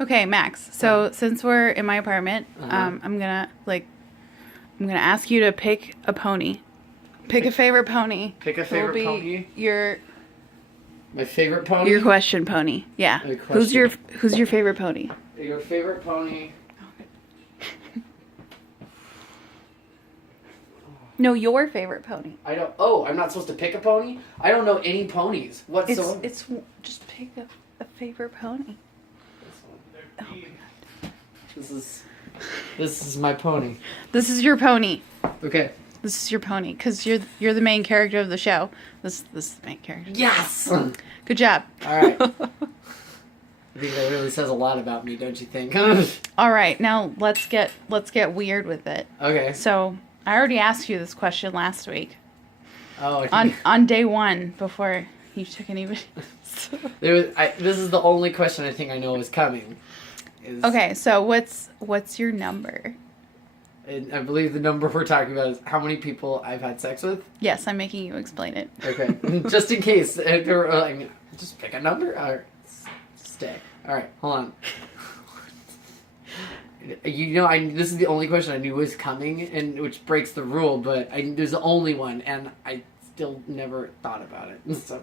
Okay, Max. So since we're in my apartment, I'm gonna ask you to pick a pony. Pick a favorite pony. Pick a favorite pony. My favorite pony. Your question pony. Yeah. Who's your favorite pony? Your favorite pony. No, your favorite pony. I don't. Oh, I'm not supposed to pick a pony. I don't know any ponies whatsoever. It's just pick a favorite pony. Oh my god. This is my pony. This is your pony. Okay. This is your pony because you're the main character of the show. This is the main character. Yes. Good job. All right. I think that really says a lot about me, don't you think? All right, now let's get weird with it. Okay. So I already asked you this question last week. Oh. On day one before you took any videos. This is the only question I think I know is coming. Okay, so what's your number? And I believe the number we're talking about is how many people I've had sex with. Yes, I'm making you explain it. Okay, just in case. Just pick a number. Or stay. All right, hold on. This is the only question I knew was coming, and which breaks the rule. But there's the only one, and I still never thought about it. So.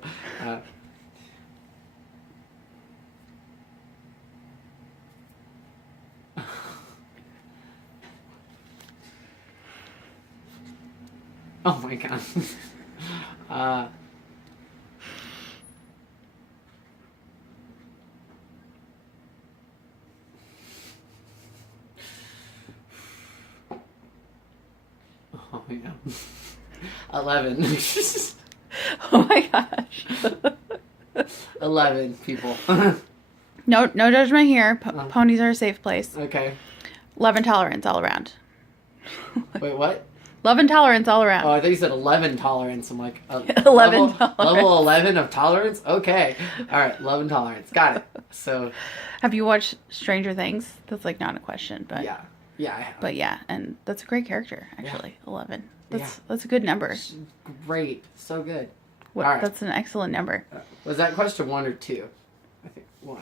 Oh my god. Oh yeah. 11. Oh my gosh. 11 people. No judgment here. Ponies are a safe place. Okay. Love and tolerance all around. Wait, what? Love and tolerance all around. Oh, I thought you said 11 tolerance. I'm like, 11 tolerance. Level 11 of tolerance? Okay. All right, love and tolerance. Got it. So. Have you watched Stranger Things? That's like not a question, but. Yeah. Yeah, I have. But yeah, and that's a great character, actually. Yeah. 11. That's a good number. Great. So good. All right. That's an excellent number. Was that question 1 or 2? I think 1.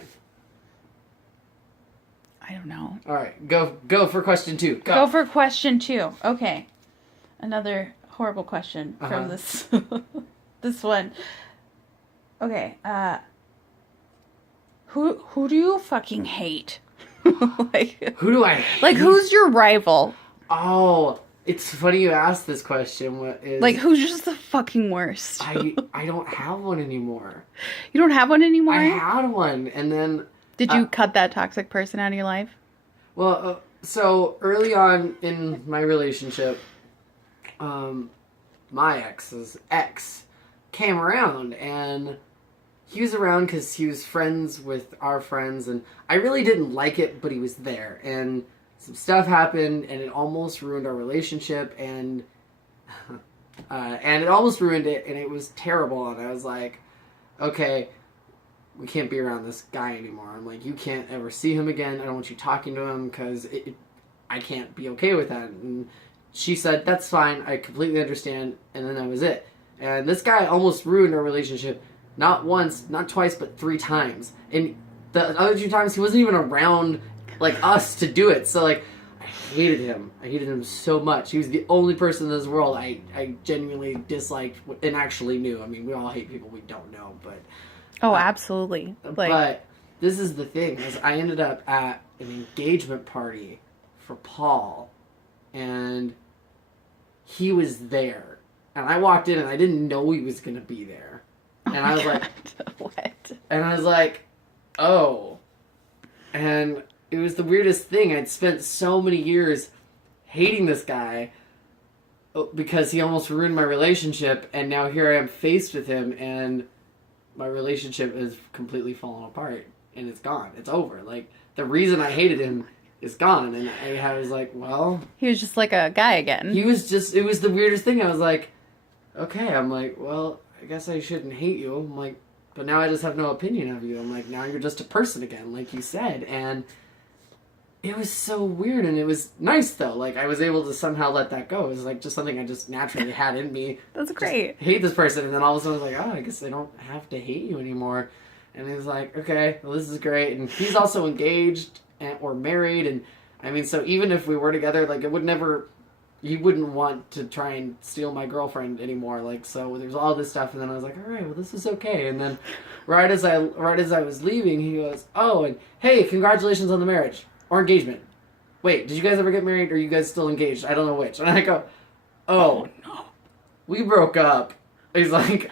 I don't know. All right, go for question 2. Go for question 2. Okay. Another horrible question from this this one. Okay. Who do you fucking hate? Like, who do I hate? Like, who's your rival? Oh, it's funny you asked this question. What is like, who's just the fucking worst? I don't have one anymore. You don't have one anymore? I had one, and then. Did you cut that toxic person out of your life? Well, so early on in my relationship, my ex's ex came around, and he was around because he was friends with our friends, and I really didn't like it, but he was there, and some stuff happened, and it almost ruined our relationship, and it almost ruined it, and it was terrible, and I was like, okay, we can't be around this guy anymore. I'm like, you can't ever see him again. I don't want you talking to him because I can't be okay with that. And she said, that's fine. I completely understand. And then that was it. And this guy almost ruined our relationship. Not once, not twice, but 3 times. And the other 2 times, he wasn't even around, like, us to do it. So, like, I hated him. I hated him so much. He was the only person in this world I genuinely disliked and actually knew. I mean, we all hate people we don't know, but... Oh, absolutely. But this is the thing, is I ended up at an engagement party for Paul, and he was there. And I walked in, and I didn't know he was going to be there. And I was like... What? And I was like, oh. And it was the weirdest thing. I'd spent so many years hating this guy because he almost ruined my relationship, and now here I am faced with him, and... my relationship has completely fallen apart, and it's gone. It's over. Like, the reason I hated him is gone, and I was like, well... He was just like a guy again. It was the weirdest thing. I was like, okay, I'm like, well, I guess I shouldn't hate you. I'm like, but now I just have no opinion of you. I'm like, now you're just a person again, like you said, and it was so weird, and it was nice, though. Like, I was able to somehow let that go. It was, like, just something I just naturally had in me. That's great. Hate this person, and then all of a sudden I was like, oh, I guess I don't have to hate you anymore. And he's like, okay, well, this is great. And he's also engaged or married. And I mean, so even if we were together, like, it would never, he wouldn't want to try and steal my girlfriend anymore. Like, so there's all this stuff. And then I was like, all right, well, this is okay. And then right as I was leaving, he goes, oh, and hey, congratulations on the marriage or engagement. Wait, did you guys ever get married or are you guys still engaged? I don't know which. And I go, oh no, we broke up. He's like,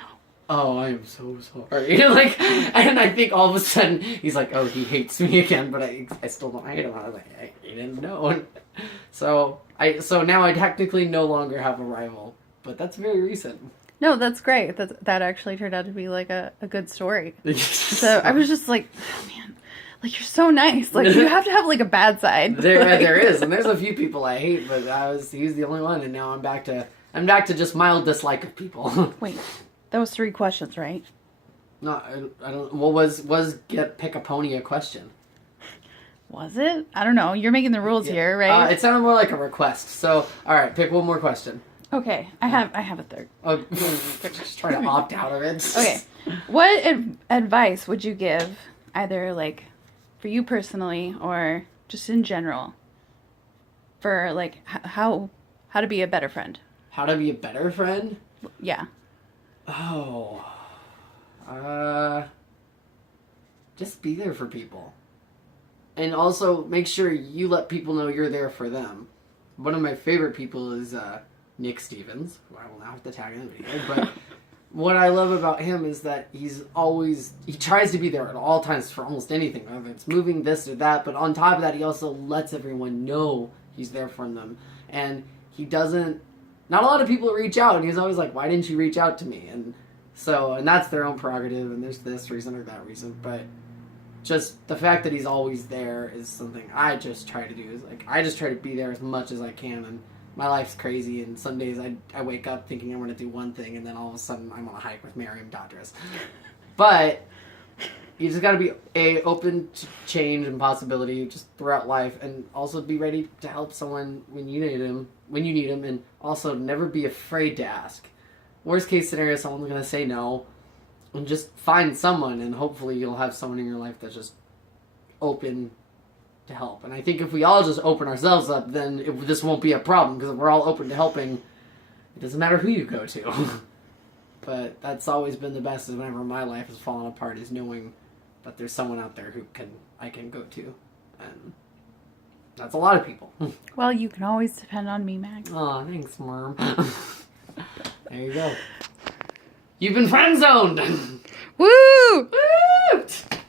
oh, I am so sorry. Like, and I think all of a sudden he's like, oh, he hates me again, but I still don't hate him. I was like, he didn't know. And so now I technically no longer have a rival, but that's very recent. No, that's great. That actually turned out to be like a good story. So I was just like, oh man, like you're so nice. Like you have to have like a bad side. There is, and there's a few people I hate, but he was the only one, and now I'm back to just mild dislike of people. Wait. That was 3 questions, right? No, I don't. What was pick a pony a question? Was it? I don't know. You're making the rules here, right? It sounded more like a request. So, all right, pick one more question. Okay, I have a third. Oh, just trying to opt out of it. Okay, what advice would you give, either like for you personally or just in general, for like how to be a better friend? How to be a better friend? Yeah. Oh, just be there for people. And also make sure you let people know you're there for them. One of my favorite people is Nick Stevens, who I will now have to tag in the video. But what I love about him is that he tries to be there at all times for almost anything, whether it's moving this or that. But on top of that, he also lets everyone know he's there for them. And he doesn't... Not a lot of people reach out, and he's always like, why didn't you reach out to me? And that's their own prerogative, and there's this reason or that reason, but just the fact that he's always there is something I just try to do. Is like, I just try to be there as much as I can, and my life's crazy, and some days I wake up thinking I'm going to do one thing, and then all of a sudden I'm on a hike with Mariam Dadras. But you just got to be open to change and possibility just throughout life, and also be ready to help someone when you need him, and also never be afraid to ask. Worst case scenario, someone's going to say no, and just find someone, and hopefully you'll have someone in your life that's just open to help. And I think if we all just open ourselves up, then this won't be a problem, because if we're all open to helping, it doesn't matter who you go to. But that's always been the best, is whenever my life has fallen apart, is knowing that there's someone out there I can go to. And that's a lot of people. Well, you can always depend on me, Max. Aw, thanks, Mom. There you go. You've been friend-zoned! Woo!